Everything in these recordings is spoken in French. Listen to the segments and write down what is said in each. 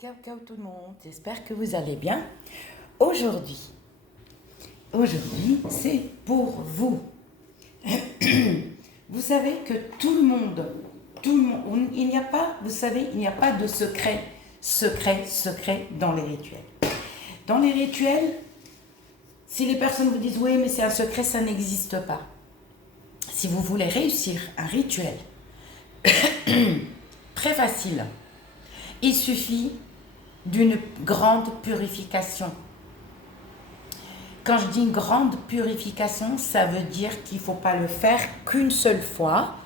Ciao, ciao tout le monde, j'espère que vous allez bien. Aujourd'hui, c'est pour vous. Vous savez que tout le monde, il n'y a pas, vous savez, il n'y a pas de secret dans les rituels. Dans les rituels, si les personnes vous disent oui, mais c'est un secret, ça n'existe pas. Si vous voulez réussir un rituel, très facile, il suffit d'une grande purification. Quand je dis une grande purification, ça veut dire qu'il ne faut pas le faire qu'une seule fois,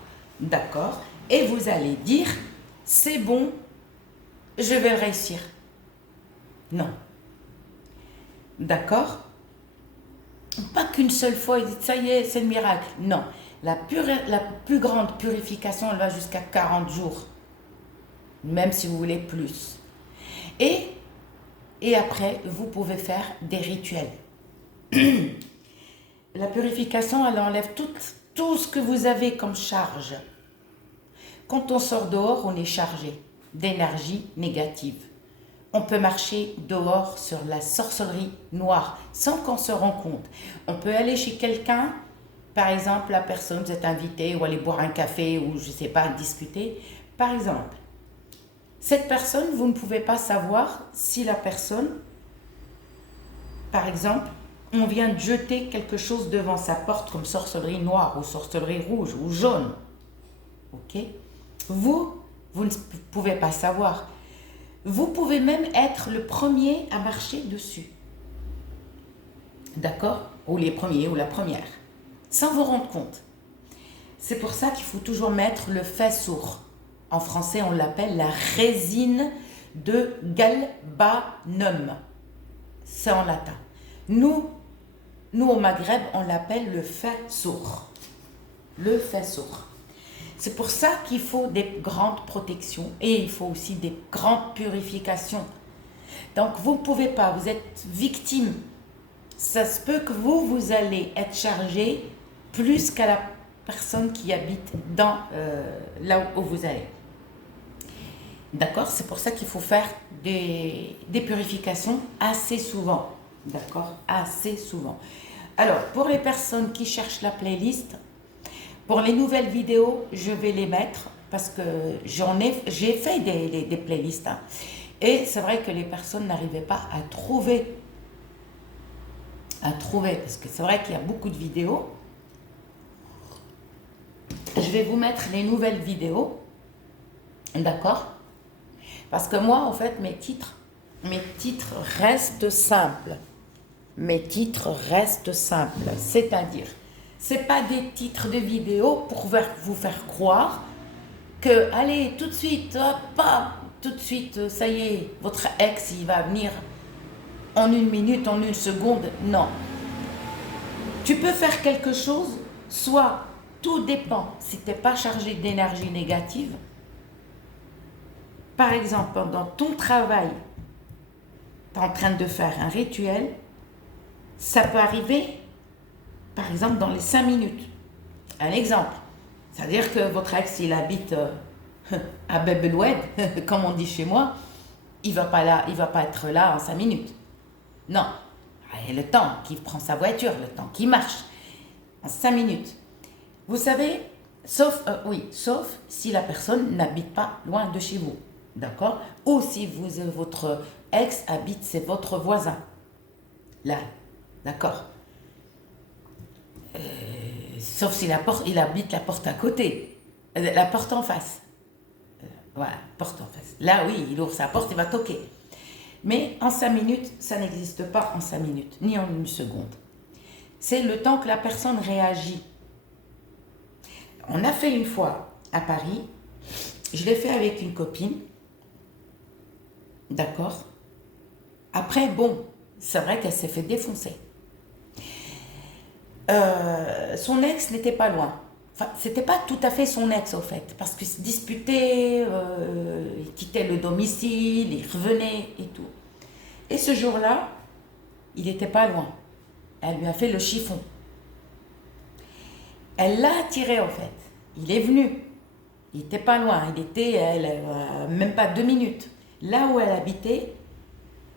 d'accord? Et vous allez dire, c'est bon, je vais réussir. Non. D'accord? Pas qu'une seule fois, et dites, ça y est, c'est le miracle. Non. La plus grande purification, elle va jusqu'à 40 jours. Même si vous voulez plus. Et après, vous pouvez faire des rituels. La purification, elle enlève tout ce que vous avez comme charge. Quand on sort dehors, on est chargé d'énergie négative. On peut marcher dehors sur la sorcellerie noire sans qu'on se rende compte. On peut aller chez quelqu'un, par exemple, la personne, vous êtes invité, ou aller boire un café, ou je ne sais pas, discuter. Par exemple, cette personne, vous ne pouvez pas savoir si la personne, par exemple, on vient de jeter quelque chose devant sa porte comme sorcellerie noire ou sorcellerie rouge ou jaune. Ok? Vous ne pouvez pas savoir. Vous pouvez même être le premier à marcher dessus. D'accord? Ou les premiers ou la première. Sans vous rendre compte. C'est pour ça qu'il faut toujours mettre le fessour. En français, on l'appelle la résine de galbanum. C'est en latin. Nous au Maghreb, on l'appelle le fessour. Le fessour. C'est pour ça qu'il faut des grandes protections et il faut aussi des grandes purifications. Donc, vous ne pouvez pas, vous êtes victime. Ça se peut que vous allez être chargé plus qu'à la personne qui habite là où vous allez. D'accord? C'est pour ça qu'il faut faire des purifications assez souvent. D'accord? Assez souvent. Alors, pour les personnes qui cherchent la playlist, pour les nouvelles vidéos, je vais les mettre parce que j'ai fait des playlists. Hein. Et c'est vrai que les personnes n'arrivaient pas à trouver. Parce que c'est vrai qu'il y a beaucoup de vidéos. Je vais vous mettre les nouvelles vidéos. D'accord? Parce que moi, en fait, mes titres restent simples. C'est-à-dire, c'est pas des titres de vidéos pour vous faire croire que, allez, tout de suite, ça y est, votre ex, il va venir en 1 minute, en 1 seconde. Non. Tu peux faire quelque chose, soit tout dépend si tu n'es pas chargé d'énergie négative. Par exemple, pendant ton travail, tu es en train de faire un rituel, ça peut arriver, par exemple, dans les 5 minutes. Un exemple, c'est-à-dire que votre ex, il habite à Bebeloued, comme on dit chez moi, il va pas être là en 5 minutes. Non, il y a le temps qu'il prend sa voiture, le temps qu'il marche, en 5 minutes. Vous savez, sauf si la personne n'habite pas loin de chez vous. D'accord? Ou si votre ex habite, c'est votre voisin. Là, d'accord? Sauf si il habite la porte à côté, la porte en face. Voilà, porte en face. Là, oui, il ouvre sa porte, il va toquer. Mais en 5 minutes, ça n'existe pas en 5 minutes, ni en 1 seconde. C'est le temps que la personne réagit. On a fait une fois à Paris, je l'ai fait avec une copine. D'accord? Après, bon, c'est vrai qu'elle s'est fait défoncer. Son ex n'était pas loin. Enfin, c'était pas tout à fait son ex, au fait, parce qu'ils se disputaient, il quittait le domicile, il revenait et tout. Et ce jour-là, il n'était pas loin. Elle lui a fait le chiffon. Elle l'a attiré, en fait. Il est venu. Il n'était pas loin. Il était même pas 2 minutes. là où elle habitait,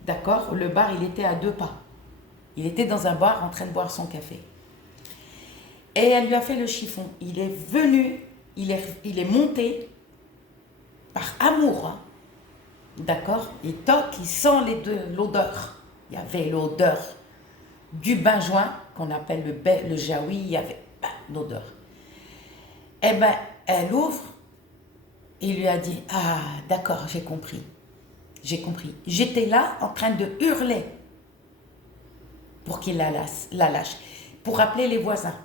d'accord, le bar, il était à 2 pas. Il était dans un bar en train de boire son café. Et elle lui a fait le chiffon. Il est venu, il est monté par amour, hein. D'accord. Il toque, il sent l'odeur. Il y avait l'odeur du benjoin, qu'on appelle le jaoui, il y avait l'odeur. Eh bien, elle ouvre, il lui a dit, ah, d'accord, j'ai compris. J'ai compris. J'étais là en train de hurler pour qu'il la lâche, pour appeler les voisins.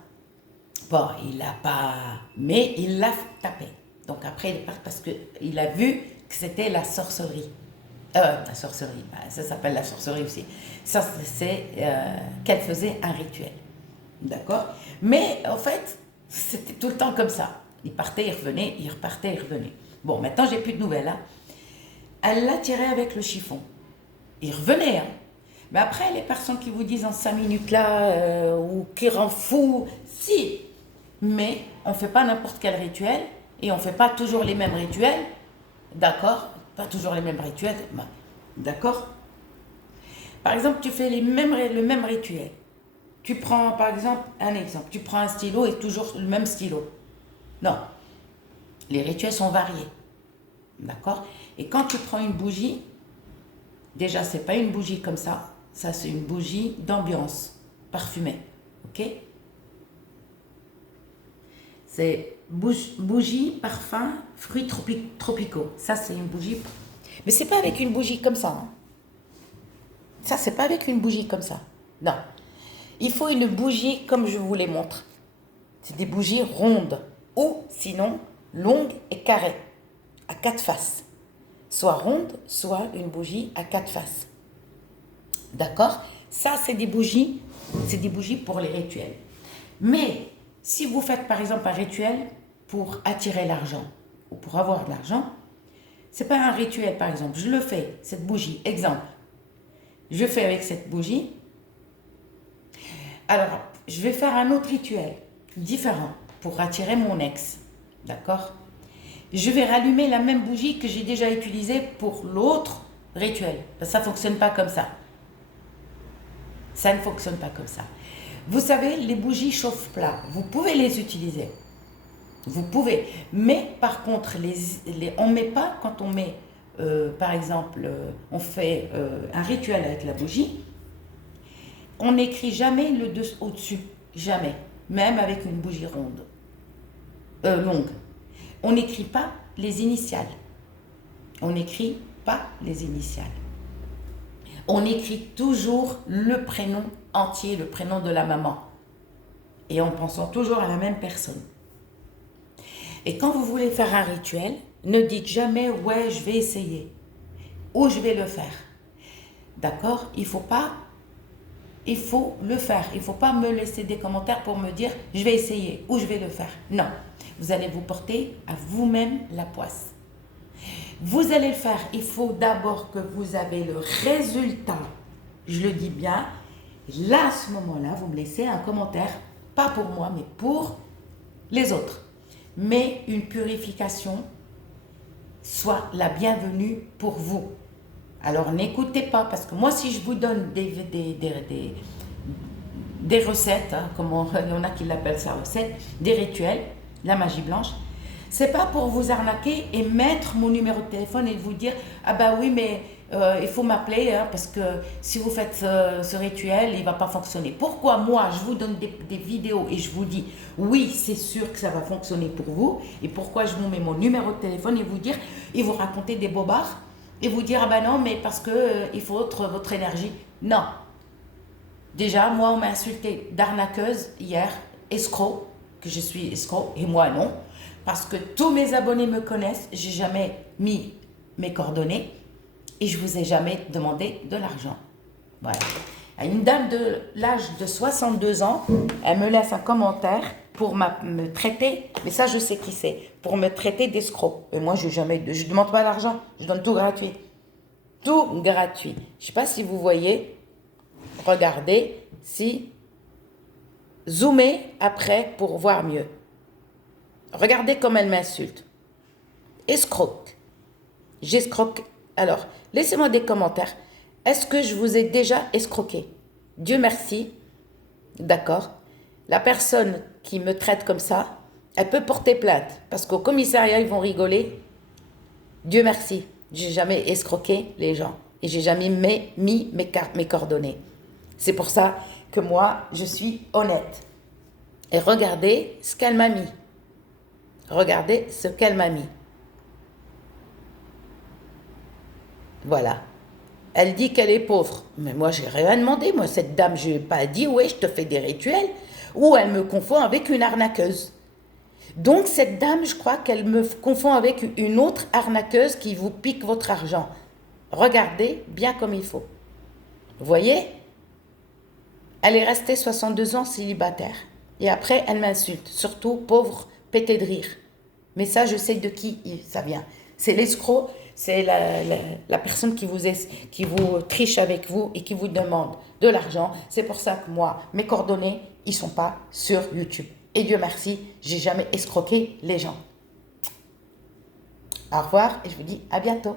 Bon, il n'a pas... Mais il l'a tapé. Donc après, il est parti parce qu'il a vu que c'était la sorcellerie. La sorcellerie, ça s'appelle la sorcellerie aussi. Ça, c'est qu'elle faisait un rituel. D'accord. Mais en fait, c'était tout le temps comme ça. Il partait, il revenait, il repartait, il revenait. Bon, maintenant, j'ai plus de nouvelles. Hein. Elle l'a tiré avec le chiffon. Il revenait, hein. Mais après, les personnes qui vous disent en 5 minutes là, ou qui rend fou, si. Mais on ne fait pas n'importe quel rituel et on ne fait pas toujours les mêmes rituels. D'accord. Pas toujours les mêmes rituels. D'accord. Par exemple, tu fais le même rituel. Tu prends, par exemple, tu prends un stylo et toujours le même stylo. Non. Les rituels sont variés. D'accord. Et quand tu prends une bougie, déjà, c'est pas une bougie comme ça. Ça, c'est une bougie d'ambiance, parfumée. Ok. C'est bougie, parfum, fruits tropicaux. Ça, c'est une bougie. Mais c'est pas avec une bougie comme ça. Hein. Ça, c'est pas avec une bougie comme ça. Non. Il faut une bougie comme je vous les montre. C'est des bougies rondes. Ou sinon, longues et carrées. À 4 faces. Soit ronde, soit une bougie à 4 faces. D'accord. Ça, c'est des bougies pour les rituels. Mais si vous faites par exemple un rituel pour attirer l'argent ou pour avoir de l'argent, c'est pas un rituel par exemple. Je le fais, cette bougie, exemple. Je fais avec cette bougie. Alors, je vais faire un autre rituel différent pour attirer mon ex. D'accord. Je vais rallumer la même bougie que j'ai déjà utilisée pour l'autre rituel. Ça ne fonctionne pas comme ça. Ça ne fonctionne pas comme ça. Vous savez, les bougies chauffe-plat, vous pouvez les utiliser. Vous pouvez. Mais par contre, on ne met pas, quand on met, par exemple, on fait un rituel avec la bougie, on n'écrit jamais le au-dessus. Jamais. Même avec une bougie ronde. Longue. On n'écrit pas les initiales. On n'écrit pas les initiales. On écrit toujours le prénom entier, le prénom de la maman. Et en pensant toujours à la même personne. Et quand vous voulez faire un rituel, ne dites jamais « ouais, je vais essayer » ou « je vais le faire ». D'accord? Il faut le faire. Il ne faut pas me laisser des commentaires pour me dire « je vais essayer » ou « je vais le faire ». Non, vous allez vous porter à vous-même la poisse. Vous allez le faire. Il faut d'abord que vous avez le résultat. Je le dis bien. Là, à ce moment-là, vous me laissez un commentaire, pas pour moi, mais pour les autres. Mais une purification soit la bienvenue pour vous. Alors, n'écoutez pas, parce que moi, si je vous donne des recettes, hein, il y en a qui l'appellent ça recettes, des rituels, la magie blanche, c'est pas pour vous arnaquer et mettre mon numéro de téléphone et vous dire « ah bah oui, mais il faut m'appeler hein, parce que si vous faites ce rituel, il va pas fonctionner ». Pourquoi moi, je vous donne des vidéos et je vous dis « oui, c'est sûr que ça va fonctionner pour vous » et pourquoi je vous mets mon numéro de téléphone et vous raconter des bobards et vous dire « ah bah non, mais parce que il faut votre énergie ». Non. Déjà, moi, on m'a insulté d'arnaqueuse hier, escroc, que je suis escroc et moi non. Parce que tous mes abonnés me connaissent, j'ai jamais mis mes coordonnées et je vous ai jamais demandé de l'argent. Voilà. Une dame de l'âge de 62 ans, elle me laisse un commentaire pour me traiter, mais ça je sais qui c'est, pour me traiter d'escroc. Et moi je ne demande pas d'argent, je donne tout gratuit. Tout gratuit. Je ne sais pas si vous voyez, regardez, zoomez après pour voir mieux. Regardez comme elle m'insulte. Escroc. J'escroque Alors, laissez-moi des commentaires. Est-ce que je vous ai déjà escroqué? Dieu merci, d'accord. La personne qui me traite comme ça, elle peut porter plainte. Parce qu'au commissariat, ils vont rigoler. Dieu merci, j'ai jamais escroqué les gens. Et j'ai jamais mis mes coordonnées. C'est pour ça que moi, je suis honnête. Et regardez ce qu'elle m'a mis. Regardez ce qu'elle m'a mis. Voilà. Elle dit qu'elle est pauvre. Mais moi, j'ai rien demandé. Moi, cette dame, je n'ai pas dit, ouais, je te fais des rituels. Ou elle me confond avec une arnaqueuse. Donc, cette dame, je crois qu'elle me confond avec une autre arnaqueuse qui vous pique votre argent. Regardez bien comme il faut. Vous voyez? Elle est restée 62 ans célibataire. Et après, elle m'insulte. Surtout, pauvre, pété de rire. Mais ça, je sais de qui ça vient. C'est l'escroc, c'est la personne qui vous triche avec vous et qui vous demande de l'argent. C'est pour ça que moi, mes coordonnées, ils ne sont pas sur YouTube. Et Dieu merci, j'ai jamais escroqué les gens. Au revoir et je vous dis à bientôt.